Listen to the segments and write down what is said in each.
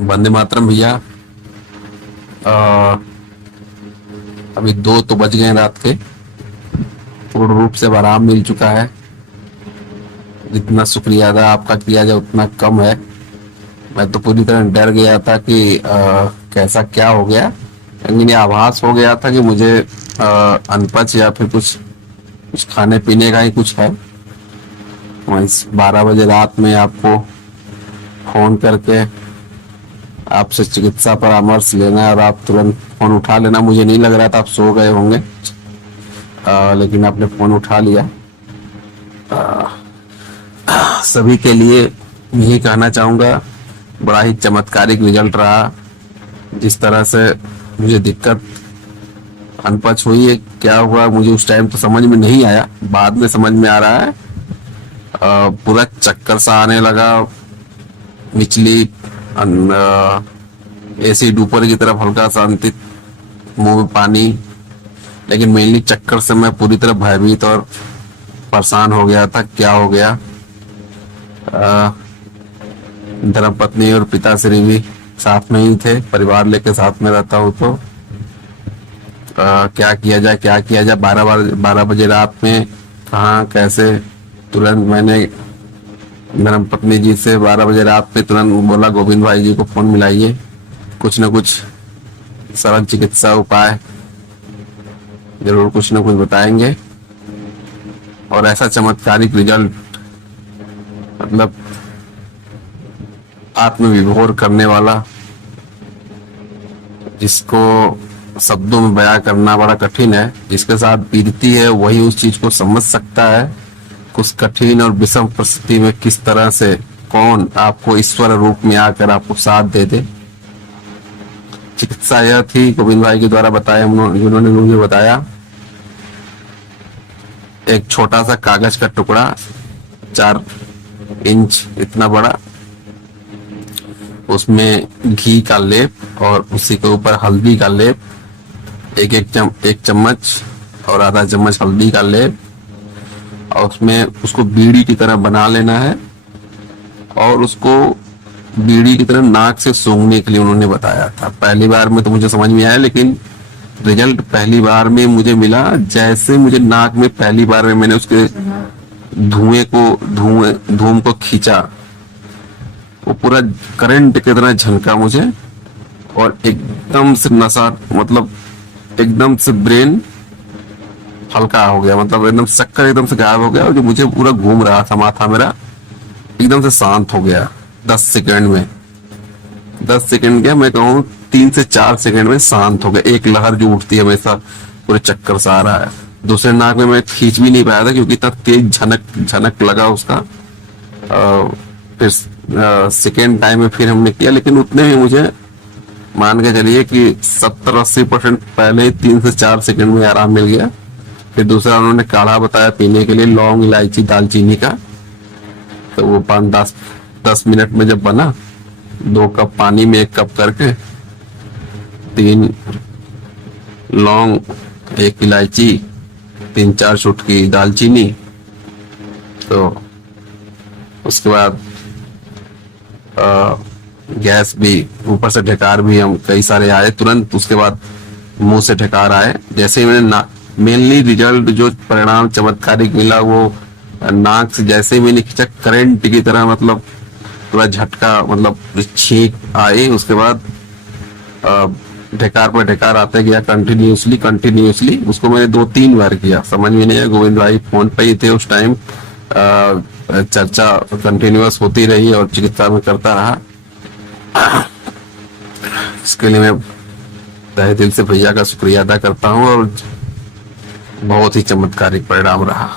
वंदे मातरम भैया। अ, अभी 2 तो बज गए रात के। पूर्ण रूप से अब आराम मिल चुका है। जितना शुक्रिया अदा आपका किया जाए उतना कम है। मैं तो पूरी तरह डर गया था कि कैसा क्या हो गया, लेकिन ये आभास हो गया था कि मुझे अनपच या फिर कुछ कुछ खाने पीने का ही कुछ है। मैं इस 12 बजे रात में आपको फोन करके आपसे चिकित्सा परामर्श लेना है और आप तुरंत फोन उठा लेना। मुझे नहीं लग रहा था आप सो गए होंगे, लेकिन आपने फोन उठा लिया। सभी के लिए यही कहना चाहूंगा, बड़ा ही चमत्कारिक रिजल्ट रहा। जिस तरह से मुझे दिक्कत अनपच हुई है, क्या हुआ मुझे उस टाइम तो समझ में नहीं आया, बाद में समझ में आ रहा है। पूरा चक्कर सा आने लगा, निचली एसिड ऊपर की तरफ हल्का सा अंतित, मुंह में पानी। लेकिन मेनली चक्कर से मैं पूरी तरह भयभीत और परेशान हो गया था, क्या हो गया। धर्मपत्नी और पिताश्री भी साथ में ही थे, परिवार लेके साथ में रहता हूँ तो क्या किया जाए क्या किया जाए। 12 बजे रात में कहाँ कैसे, तुरंत मैंने धर्मपत्नी जी से 12 बजे रात में तुरंत बोला गोविंद भाई जी को फोन मिलाइए, कुछ न कुछ सरल चिकित्सा उपाय जरूर कुछ न कुछ बताएंगे। और ऐसा चमत्कारिक रिजल्ट, मतलब आत्मविभोर करने वाला, जिसको शब्दों में बयां करना बड़ा कठिन है। जिसके साथ बीतती है वही उस चीज को समझ सकता है। उस कठिन और विषम परिस्थिति में किस तरह से कौन आपको ईश्वर रूप में आकर आपको साथ दे दे। चिकित्सा यह थी गोविंद भाई के द्वारा बताया, जिन्होंने मुझे बताया। एक छोटा सा कागज का टुकड़ा 4 इंच इतना बड़ा, उसमें घी का लेप और उसी के ऊपर हल्दी का लेप, एक चम्मच और आधा चम्मच हल्दी का लेप, और उसमें उसको बीड़ी की तरह बना लेना है और उसको बीड़ी की तरह नाक से सूंघने के लिए उन्होंने बताया था। पहली बार में तो मुझे समझ में आया, लेकिन रिजल्ट पहली बार में मुझे मिला जैसे मुझे नाक में पहली बार में मैंने उसके धूम को खींचा, वो पूरा करंट की तरह झलका मुझे। और एकदम से नशा, मतलब एकदम से ब्रेन हल्का हो गया, मतलब एकदम शक्कर एकदम से गायब हो गया। और जो मुझे पूरा घूम रहा था माथा मेरा, एकदम से शांत हो गया 10 सेकंड में। 10 सेकंड क्या मैं कहूँ 3 से 4 सेकंड में शांत हो गया। एक लहर जो उठती है हमेशा, पूरे चक्कर से आ रहा है। दूसरे नाक में मैं खींच भी नहीं पाया था क्योंकि इतना तेज झनक लगा उसका। फिर सेकेंड टाइम में फिर हमने किया, लेकिन उतने में मुझे मान के चलिए कि 70-80% पहले 3 से 4 सेकंड में आराम मिल गया। फिर दूसरा उन्होंने काढ़ा बताया पीने के लिए, लौंग इलायची दालचीनी का। तो वो 5-10 मिनट में जब बना, 2 कप पानी में 1 कप करके, 3 लौंग, 1 इलायची, 3-4 चुटकी दालचीनी। तो उसके बाद गैस भी ऊपर से ढकार भी हम कई सारे आए तुरंत। उसके बाद मुंह से ढकार आए। जैसे ही मैंने मेनली रिजल्ट जो परिणाम चमत्कारिक मिला, वो नाक से जैसे ही मैंने खींचा, करंट की तरह, मतलब पूरा झटका, मतलब छींक आई। उसके बाद ढकार पर ढकार आते गया कंटिन्यूसली। उसको मैंने 2-3 बार किया, समझ में नहीं आया। गोविंद भाई फोन पे ही थे उस टाइम। चर्चा कंटिन्यूअस होती रही और चिकित्सा में करता रहा। इसके लिए मैं तहे दिल से भैया का शुक्रिया अदा करता हूँ और बहुत ही चमत्कारिक परिणाम रहा।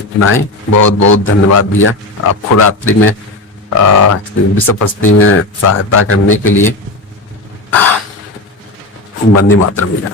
इतना ही, बहुत बहुत धन्यवाद भैया आपको रात्रि में विषम परिस्थिति में सहायता करने के लिए। वंदे मातरम भैया।